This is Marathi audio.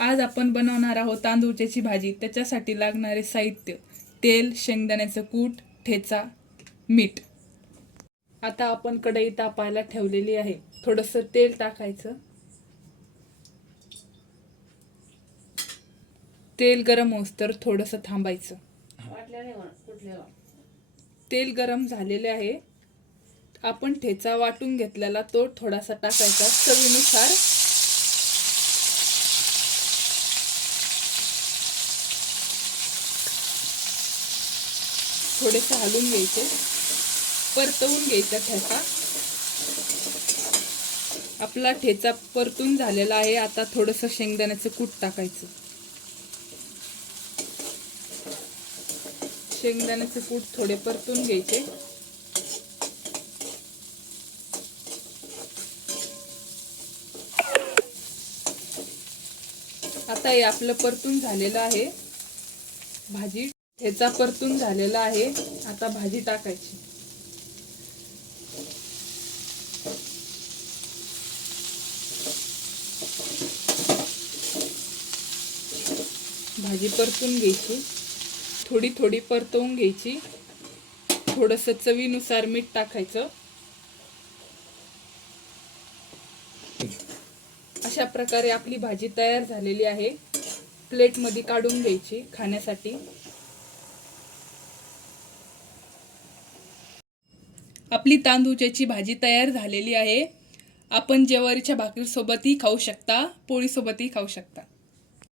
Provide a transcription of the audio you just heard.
आज आपण बनवणार आहोत तांदूळची भाजी। त्याच्यासाठी लागणारे साहित्य: तेल, शेंगदाण्याचं कूट, ठेचा, मीठ। आता आपण कढई तापायला ठेवलेली आहे। थोडंसं तेल टाकायचं। तेल गरम होईस्तोवर थोडंसं थांबायचं। तेल गरम झालेले आहे। आपण ठेचा वाटून घेतलेला तो थोडासा टाकायचा चवीनुसार। थोडेसे हलवून घ्यायचे, परतवून घ्यायचा ठेचा। आपला ठेचा परतून झालेला आहे। आता थोडंसं शेंगदाण्याचं कूट टाकायचं। शेंगदाण्याचे कूट थोडे परतून घ्यायचे। आता हे आपलं परतून झालेलं आहे। भाजी ठेचा परतून झालेला आहे। आता भाजी टाकायची। भाजी परतून घ्यायची, थोडी थोडी परतवून घ्यायची। थोडंसं चवीनुसार मीठ टाकायचं। अशा प्रकारे आपली भाजी तयार झालेली आहे। प्लेट मध्ये काढून घ्यायची खाण्यासाठी। आपली तांदूळची भाजी तयार झालेली आहे। आपण ज्वारीच्या भाकरी सोबतही खाऊ शकता, पोळी सोबतही खाऊ शकता।